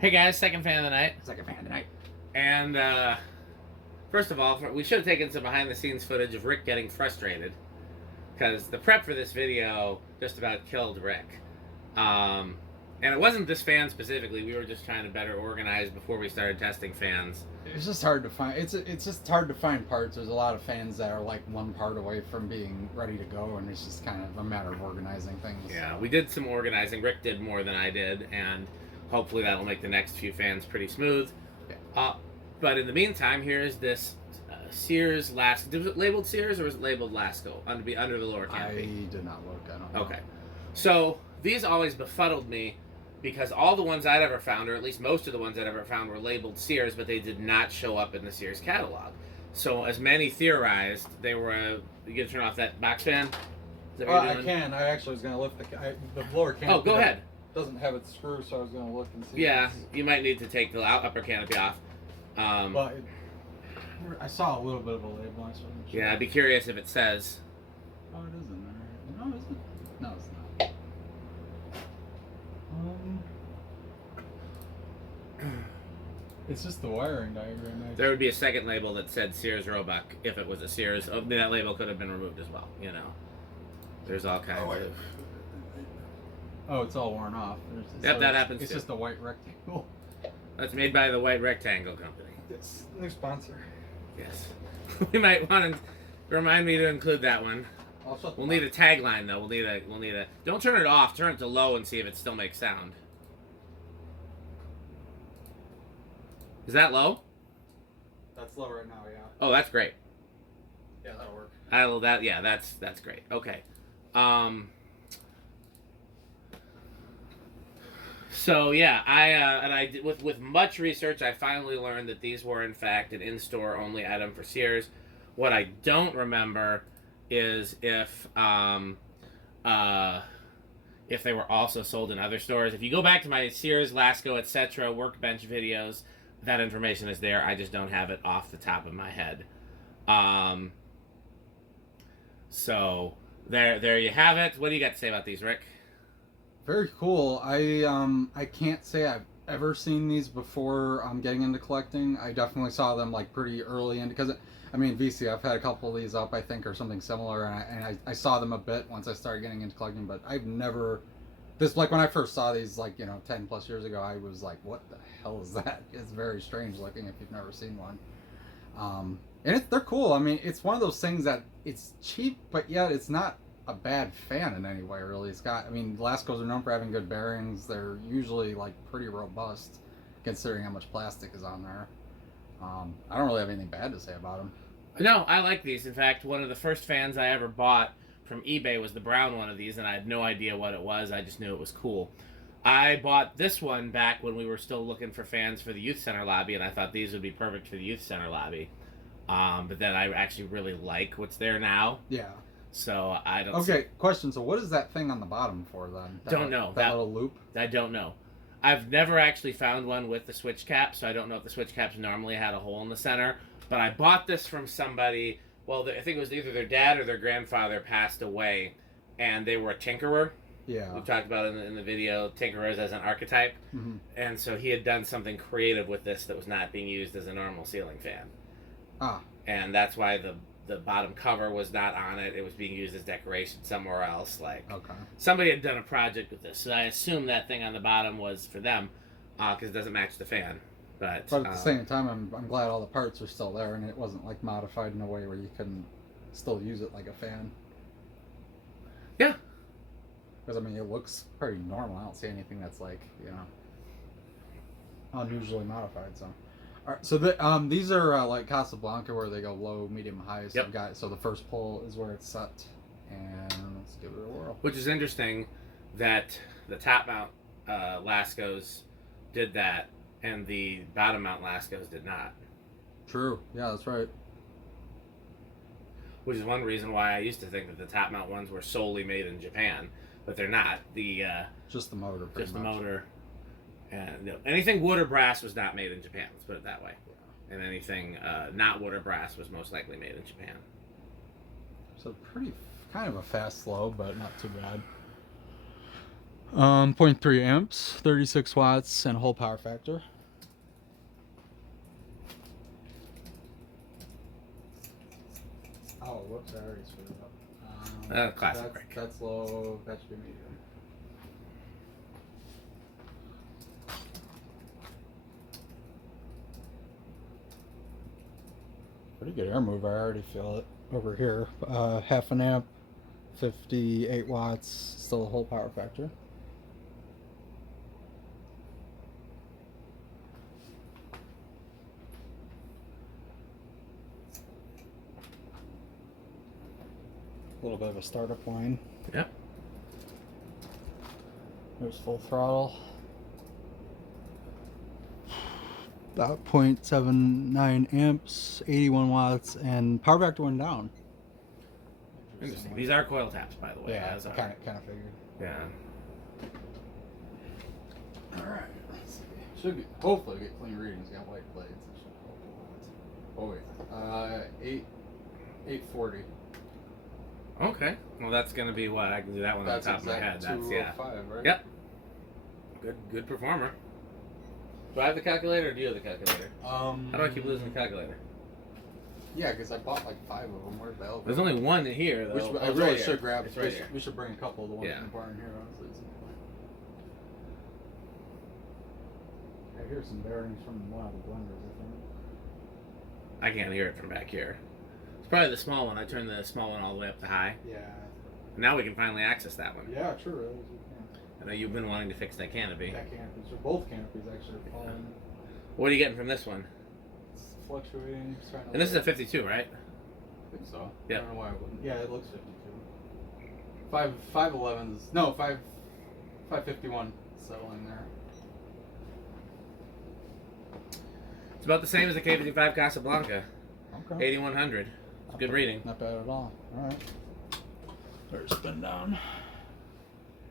Hey guys, second fan of the night. Second fan tonight. And first of all, we should have taken some behind the scenes footage of Rick getting frustrated because the prep for this video just about killed Rick. And it wasn't this fan specifically. We were just trying to better organize before we started testing fans. It's just hard to find. It's just hard to find parts. There's a lot of fans that are like one part away from being ready to go, and it's just kind of a matter of organizing things. Yeah, we did some organizing. Rick did more than I did, and hopefully that'll make the next few fans pretty smooth. Yeah. But in the meantime, here's this Sears Lasko. Was it labeled Sears or was it labeled Lasko under the lower canopy? I did not look. I don't know. Okay. So these always befuddled me because all the ones I'd ever found, or at least most of the ones I'd ever found, were labeled Sears, but they did not show up in the Sears catalog. So as many theorized, they were you gonna turn off that box fan? Is that what you're I doing? can. I actually was going to lift the lower canopy. Oh, go ahead. Doesn't have its screw, so I was going to look and see. Yeah, you might need to take the upper canopy off. But I saw a little bit of a label. I wasn't sure. Yeah, I'd be curious if it says. Oh, it is in there. No, is it? No, it's not. It's just the wiring diagram. There would be a second label that said Sears Roebuck if it was a Sears. Oh, that label could have been removed as well. You know, there's all kinds of. Oh, it's all worn off. Yep, that happens It's too. just a white rectangle. That's made by the White Rectangle Company. It's a new sponsor. Yes, we might want to remind me to include that one. We'll need a tagline though. We'll need a. Don't turn it off. Turn it to low and see if it still makes sound. Is that low? That's low right now, yeah. Oh, that's great. Yeah, that'll work. Yeah, that's great. Okay. So yeah, I did, with much research, I finally learned that these were in fact an in-store only item for Sears. What I don't remember is if they were also sold in other stores. If you go back to my Sears, Lasko, etc. workbench videos, that information is there. I just don't have it off the top of my head. So there you have it. What do you got to say about these, Rick? Very cool. I can't say I've ever seen these before getting into collecting. I definitely saw them like pretty early in because I mean VC. I've had a couple of these up I think or something similar, and I saw them a bit once I started getting into collecting. But I've never like when I first saw these 10 plus years ago. I was like, what the hell is that? It's very strange looking if you've never seen one. And they're cool. I mean, it's one of those things that it's cheap, but yet it's not a bad fan in any way, really. Laskos are known for having good bearings. They're usually like pretty robust, considering how much plastic is on there. I don't really have anything bad to say about them. No, I like these. In fact, one of the first fans I ever bought from eBay was the brown one of these, and I had no idea what it was. I just knew it was cool. I bought this one back when we were still looking for fans for the youth center lobby, and I thought these would be perfect for the youth center lobby. But then I actually really like what's there now. Yeah. So I don't. Okay, question. So what is that thing on the bottom for then? Don't know. That little loop? I don't know. I've never actually found one with the switch cap, so I don't know if the switch caps normally had a hole in the center. But I bought this from somebody. Well, I think it was either their dad or their grandfather passed away, and they were a tinkerer. Yeah. We talked about in the video tinkerers as an archetype. Mm-hmm. And so he had done something creative with this that was not being used as a normal ceiling fan. Ah. And that's why the bottom cover was not on it. It was being used as decoration somewhere else. Okay. Somebody had done a project with this, so I assume that thing on the bottom was for them, because it doesn't match the fan. But at the same time, I'm glad all the parts are still there, and it wasn't like modified in a way where you couldn't still use it like a fan. Yeah. Because it looks pretty normal. I don't see anything that's like unusually modified. So. All right, so these are like Casablanca where they go low, medium, high. So, Yep. So the first pull is where it's set, and let's give it a whirl. Which is interesting that the top mount Laskos did that, and the bottom mount Laskos did not. True. Yeah, that's right. Which is one reason why I used to think that the top mount ones were solely made in Japan, but they're not. Just the motor. Just the motor. And anything wood or brass was not made in Japan. Let's put it that way. And anything not wood or brass was most likely made in Japan. So pretty, kind of a fast slow, but not too bad. 0.3 amps, 36 watts, and a whole power factor. Oh, whoops! I already screwed it up. Classic break. That's low. That should be medium. Pretty good air move. I already feel it over here. Half an amp, 58 watts, still a whole power factor. A little bit of a startup whine. Yep. There's full throttle. About 0.79 amps, 81 watts, and power factor went down. Interesting. These are coil taps, by the way. Yeah, as I are. kind of figured. Yeah. All right. Let's see. Should hopefully get clean readings. Got white blades. It should help a lot. Oh wait. 840. Okay. Well, that's gonna be what I can do that one That's on top of my head. exact That's yeah. 205, right? Yep. Good performer. Do I have the calculator or do you have the calculator? How do I keep losing the calculator? Yeah, because I bought like 5 of them. Where's the hell? There's only one in here though. I it's really right should here. grab. It's right here. We should bring a couple of the ones Yeah. in the barn here. Honestly, I hear some bearings from one of the blenders. I think. I can't hear it from back here. It's probably the small one. I turned the small one all the way up to high. Yeah. Now we can finally access that one. Yeah, true. I know you've been wanting to fix that canopy. That canopies, or both canopies actually are falling. What are you getting from this one? It's fluctuating. It's trying to And this is a 52, right? I think so. Yep. I don't know why it wouldn't. Yeah, it looks 52. 511s. No, 551 settling there. It's about the same as the K55 Casablanca. Okay. 8100. It's a good reading. Not bad at all. Alright. Better spin down.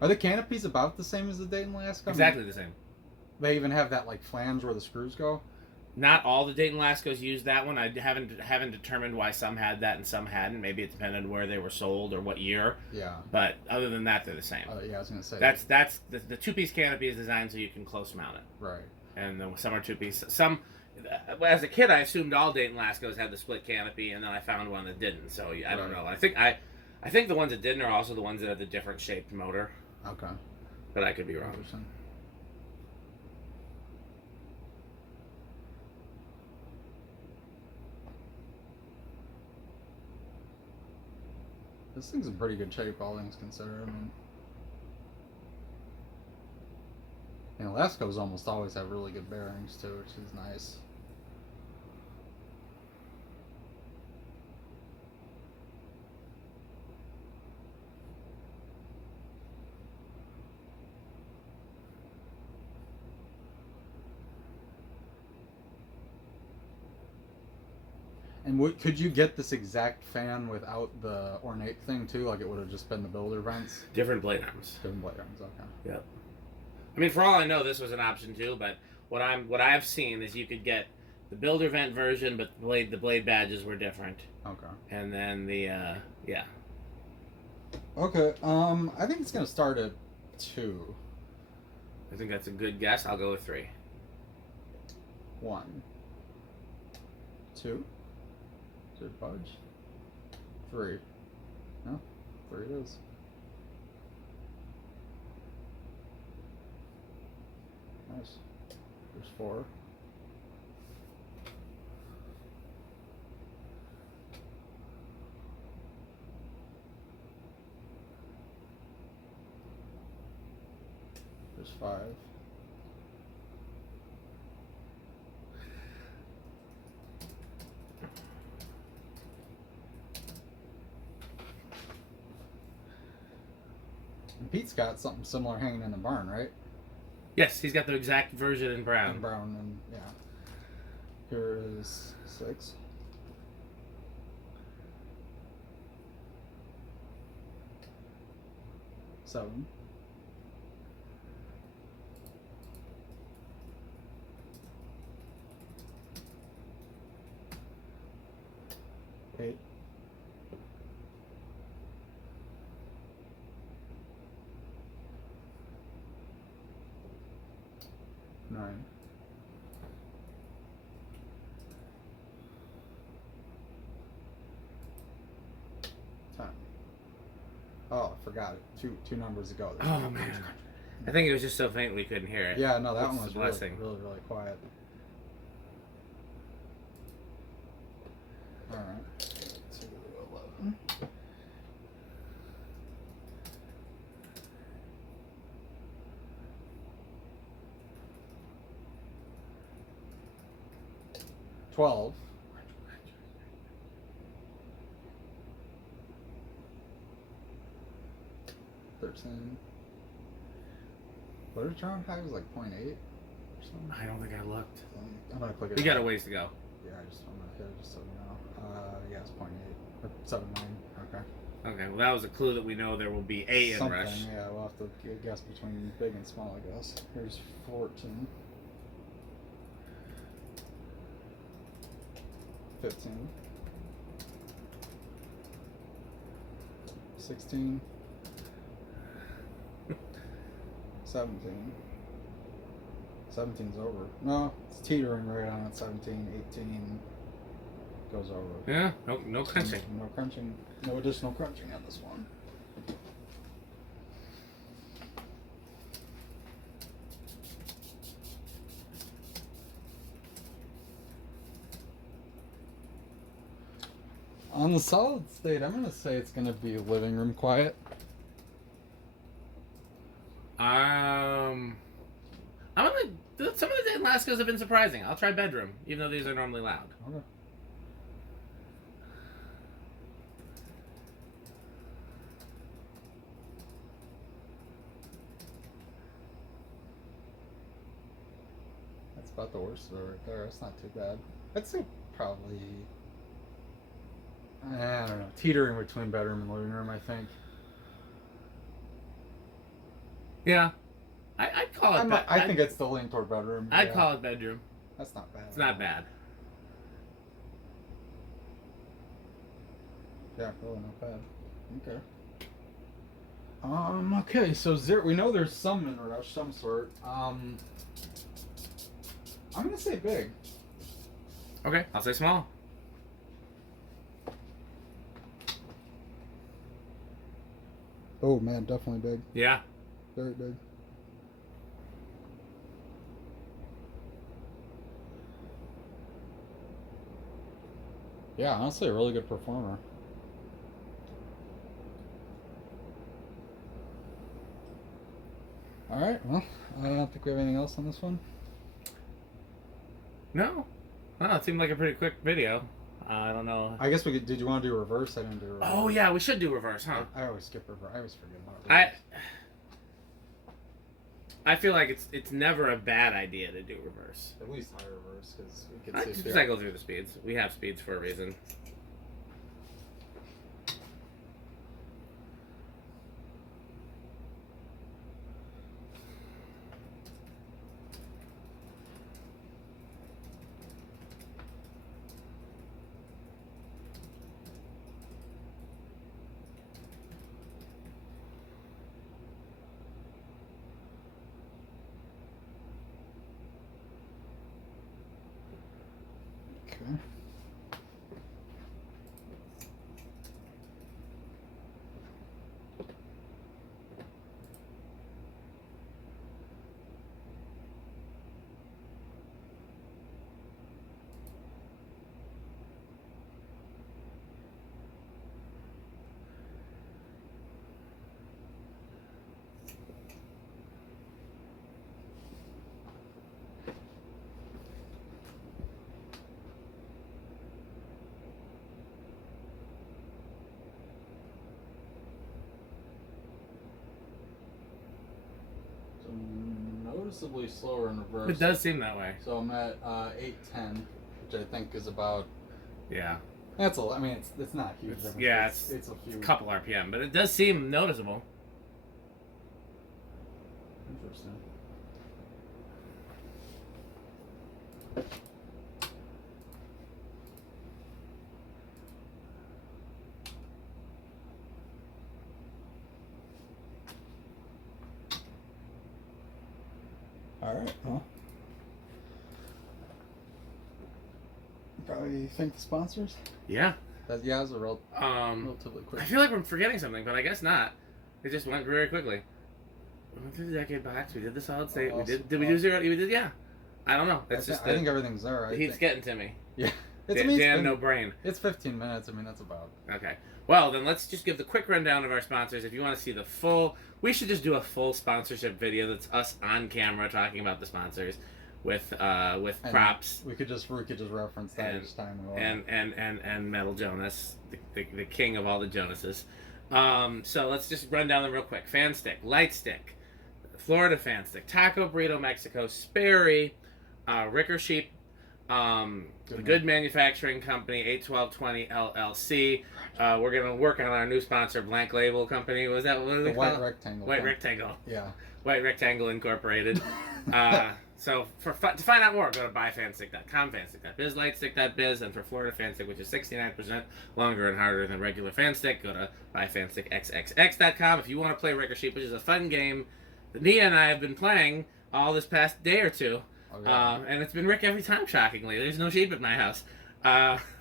Are the canopies about the same as the Dayton Lasko? Exactly the same. They even have that like flange where the screws go? Not all the Dayton Laskos use that one. I haven't determined why some had that and some hadn't. Maybe it depended on where they were sold or what year. Yeah. But other than that, they're the same. Yeah, I was gonna say That's the two-piece canopy is designed so you can close mount it. right. And then some are two-piece. Some, as a kid, I assumed all Dayton Laskos had the split canopy, and then I found one that didn't. So I don't know. I think the ones that didn't are also the ones that have the different shaped motor. Okay. But I could be wrong. Interesting. This thing's in pretty good shape, all things considered. I mean, Laskos almost always have really good bearings too, which is nice. And could you get this exact fan without the Ornate thing too? Like it would have just been the builder vents? Different blade arms. Different blade arms, okay. Yep. I mean, for all I know, this was an option too. But what I've seen is you could get the builder vent version, but the blade badges were different. Okay. And then the yeah. Okay. I think it's gonna start at 2. I think that's a good guess. I'll go with 3. 1, 2. Is it budge? 3. No, 3 it is. Nice. There's 4. There's 5. And Pete's got something similar hanging in the barn, right? Yes, he's got the exact version in brown. And brown, and yeah. Here is 6. Seven. 8. 9. 9. Oh, I forgot it. Two numbers ago. Oh man, I think it was just so faint we couldn't hear it. Yeah, no, that That's one was the really, blessing. really quiet. All right. 211. $12. 13. What did it high? It was like 0.8 or something. I don't think I looked. I'm gonna click it. We got a ways to go. Yeah, I'm gonna hit it just so you know. Yeah, it's 0.8 or 7.9. Okay. Okay, well that was a clue that we know there will be a Something, inrush. yeah, we'll have to guess between big and small, I guess. Here's 14. 15. 16. 17. 17's over. No, it's teetering right on at 17. 18 goes over. Yeah, no crunching. No crunching. No additional crunching on this one. On the solid state, I'm gonna say it's gonna be living room quiet. I'm gonna. Some of the Laskos have been surprising. I'll try bedroom, even though these are normally loud. Okay. That's about the worst of it right there. It's not too bad. I'd say probably, I don't know, teetering between bedroom and living room, I think. Yeah, I'd call it. I think it's still leaning toward bedroom. I'd call it bedroom. That's not bad. It's not bad. Yeah, really not bad. Okay. Okay, so we know there's some inrush, some sort. I'm gonna say big. Okay, I'll say small. Oh man, definitely big. Yeah. Very big. Yeah, honestly, a really good performer. Alright, well, I don't think we have anything else on this one. No. Oh, it seemed like a pretty quick video. I don't know. I guess we could. Did you want to do reverse? I didn't do reverse. Oh yeah, we should do reverse, huh? I always skip reverse. I always forget about reverse. I feel like it's never a bad idea to do reverse. At least high reverse, because we I can see. just cycle through the speeds. We have speeds for a reason. Okay. Noticeably slower in reverse. It does seem that way. So I'm at 810, which I think is about. Yeah. That's I mean, it's not huge. It's it's a few. couple RPM, but it does seem noticeable. Interesting. All right. Well, Probably think the sponsors. Yeah. That's a relatively quick. I feel like I'm forgetting something, but I guess not. It just went very quickly. We went through the decade box. We did the solid state. We did. Did we do zero? We did. Yeah. I don't know. It's just. I think everything's there. Right? The heat's getting to me. Yeah. Damn no brain. It's 15 minutes. I mean, that's about. Okay. Well, then let's just give the quick rundown of our sponsors. If you want to see the full, we should just do a full sponsorship video that's us on camera talking about the sponsors with props. We could just reference that each time. And Metal Jonas, the king of all the Jonases. So let's just run down them real quick. Fan Stick, Light Stick, Florida Fan Stick, Taco Burrito Mexico, Sperry, Ricker Sheep, the Good Manufacturing Company, 81220 LLC. We're gonna work on our new sponsor, Blank Label Company. What do they call it? Rectangle. White Rectangle. Yeah. White Rectangle Incorporated. So to find out more, go to buyfanstick.com, fanstick.biz, lightstick.biz, and for Florida Fanstick, which is 69% longer and harder than regular Fanstick, go to buyfanstickxxx.com. If you want to play Ricker Sheep, which is a fun game that Nia and I have been playing all this past day or two. Okay. And it's been Rick every time, shockingly. There's no sheep at my house.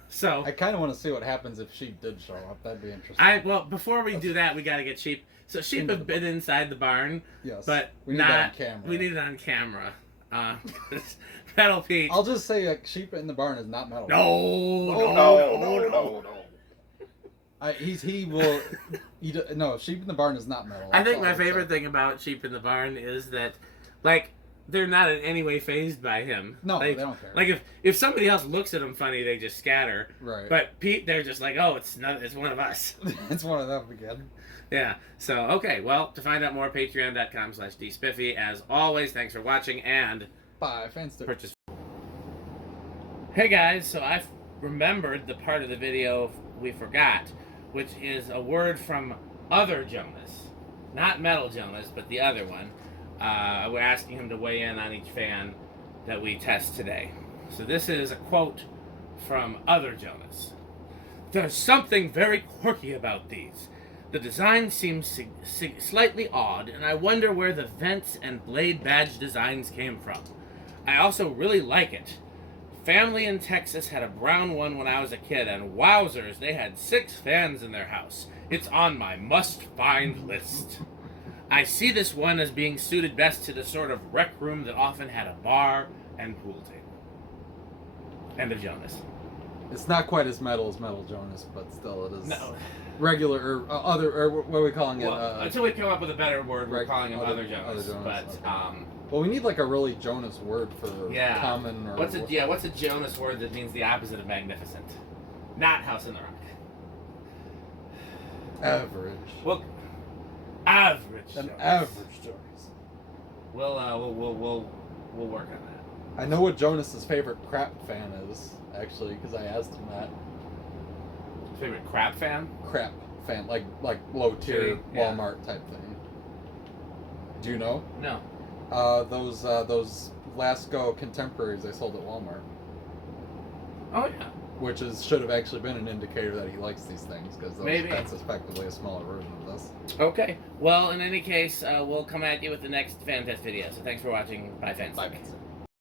So I kind of want to see what happens if sheep did show up. That'd be interesting. Well, before we do that, we got to get sheep. So sheep have been inside the barn. Yes. But we need it on camera. We need it on camera. Metal Pete. I'll just say sheep in the barn is not metal. No. Sheep in the barn is not metal. I think my favorite thing about sheep in the barn is that, like, they're not in any way fazed by him. No, like, they don't care. Like if somebody else looks at them funny, they just scatter. Right. But Pete, they're just like, oh, it's one of us. It's one of them again. Yeah. So okay. Well, to find out more, patreon.com/dspiffy. As always, thanks for watching and bye. Fans to purchase. Hey guys, so I've remembered the part of the video we forgot, which is a word from other Jonas, not Metal Jonas, but the other one. We're asking him to weigh in on each fan that we test today. So this is a quote from other Jonas. There's something very quirky about these. The design seems slightly odd, and I wonder where the vents and blade badge designs came from. I also really like it. Family in Texas had a brown one when I was a kid, and wowzers, they had 6 fans in their house. It's on my must-find list. I see this one as being suited best to the sort of rec room that often had a bar and pool table. End of Jonas. It's not quite as metal as Metal Jonas, but still it is regular or other, or what are we calling it? Until we come up with a better word, we're calling him other Jonas. But okay. Well, we need like a really Jonas word for common. Or what's a Jonas word that means the opposite of magnificent? Not House in the Rock. Average. Well, average. An average Jonas. We'll work on that. I know what Jonas's favorite crap fan is, actually, because I asked him that. Favorite crap fan? Crap fan, like low tier Walmart type thing. Do you know? No. Those Lasko contemporaries they sold at Walmart. Oh yeah. Which should have actually been an indicator that he likes these things, because that's effectively a smaller version of this. Okay. Well, in any case, we'll come at you with the next fan test video. So thanks for watching. Bye, fans. Bye, fans.